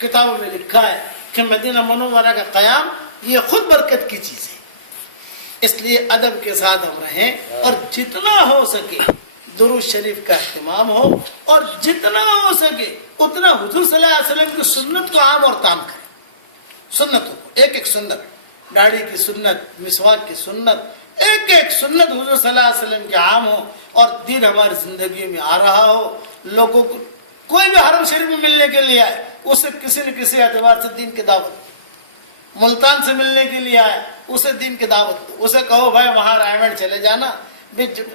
کتابوں میں لکھا ہے کہ مدینہ منورہ کا قیام یہ خود برکت کی چیز ہے. اس لیے ادب کے ساتھ ہم رہیں اور جتنا ہو سکے درود شریف کا اہتمام ہو اور جتنا ہو سکے اتنا حضور صلی اللہ علیہ وسلم کی سنت کو عام اور تام کریں. سنتوں کو ایک ایک سنت، داڑھی کی سنت، مسواک کی سنت، ایک ایک سنت حضور صلی اللہ علیہ وسلم کے عام ہو اور دین ہماری زندگی میں آ رہا ہو. لوگوں کو کوئی بھی حرم شریف میں ملنے کے لیے آئے اسے کسی نہ کسی اعتبار سے دین کی دعوت دو. ملتان سے ملنے کے لیے آئے اسے دین کی دعوت دو. اسے کہو بھائی وہاں رائمنڈ چلے جانا،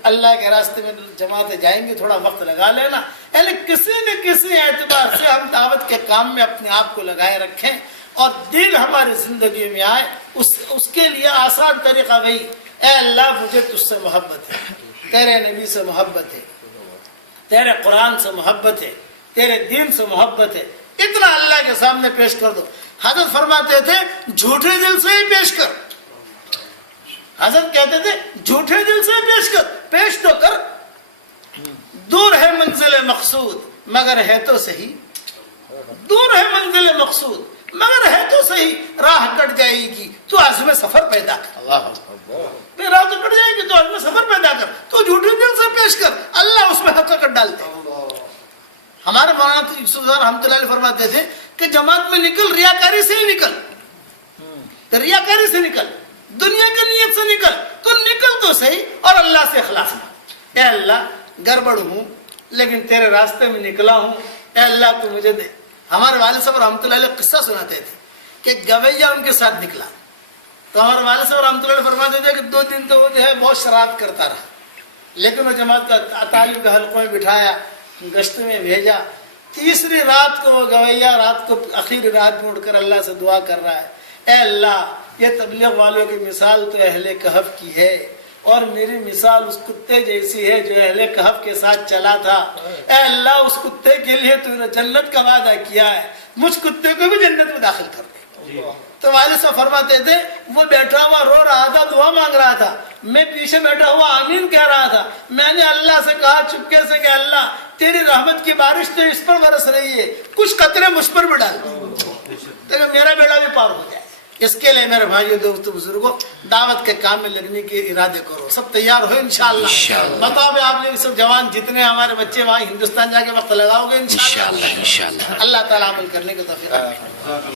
اللہ کے راستے میں جماعتیں جائیں گی، تھوڑا وقت لگا لینا. یعنی کسی نہ کسی اعتبار سے ہم دعوت کے کام میں اپنے آپ کو لگائے رکھیں اور دین ہماری زندگی میں آئے. اس کے لیے آسان طریقہ وہی، اے اللہ مجھے تجھ سے محبت ہے، تیرے نبی سے محبت ہے، تیرے قرآن سے محبت ہے، تیرے دین سے محبت ہے. اتنا اللہ کے سامنے پیش کر دو. حضرت فرماتے تھے جھوٹے دل سے ہی پیش کر. حضرت کہتے تھے جھوٹے دل سے پیش کر، پیش تو کر. دور ہے منزل مقصود مگر ہے تو صحیح، دور ہے منزل مقصود مگر ہے تو صحیح. راہ کٹ جائے گی تو عزم سفر پیدا کر. راہ تو کٹ جائے گی تو عزم سفر پیدا کر. تو جھوٹے دل سے پیش کر، اللہ اس میں حقیقت ڈالتے ہیں. ہمارے مولانا یوسف رحمۃ اللہ علیہ فرماتے تھے کہ جماعت میں نکل ریاکاری سے ہی نکل، ریاکاری سے نکل، دنیا کی نیت سے نکل. تو نکل تو صحیح اور اللہ سے اخلاص مانگ. اے اللہ گڑبڑ ہوں لیکن تیرے راستے میں نکلا ہوں، اے اللہ تو مجھے دے. ہمارے والد صاحب رحمۃ اللہ علیہ قصہ سناتے تھے کہ گویا ان کے ساتھ نکلا تو ہمارے والد صاحب رحمۃ اللہ علیہ فرماتے تھے کہ 2 دن تو وہ جو ہے بہت شرارت کرتا رہا، لیکن وہ جماعت کا تعلیم کے حلقوں میں بٹھایا، گشت میں بھیجا. تیسری رات کو وہ گویا رات کو آخری رات میں اٹھ کر اللہ سے دعا کر رہا ہے، اے اللہ یہ تبلیغ والوں کی مثال تو اہل کہف کی ہے اور میری مثال اس کتے جیسی ہے جو اہل کہف کے ساتھ چلا تھا. اے اللہ اس کتے کے لیے تو نے جنت کا وعدہ کیا ہے، مجھ کتے کو بھی جنت میں داخل کر دے. تو والد صاحب فرماتے تھے وہ بیٹھا ہوا رو رہا تھا، دعا مانگ رہا تھا، میں پیچھے بیٹھا ہوا آمین کہہ رہا تھا. میں نے اللہ سے کہا چپکے سے کہ اللہ تیری رحمت کی بارش تو اس پر برس رہی ہے، کچھ قطرے مجھ پر بھی ڈال تاکہ میرا بیڑا بھی پار ہو جائے. اس کے لیے میرے بھائیو دوستو بزرگوں دعوت کے کام میں لگنے کے ارادے کرو. سب تیار ہو انشاءاللہ. بتاؤ بھی آپ لوگ سب جوان جتنے ہمارے بچے وہاں ہندوستان جا کے وقت لگاؤ گے انشاءاللہ. اللہ تعالیٰ عمل کرنے کے توفیق.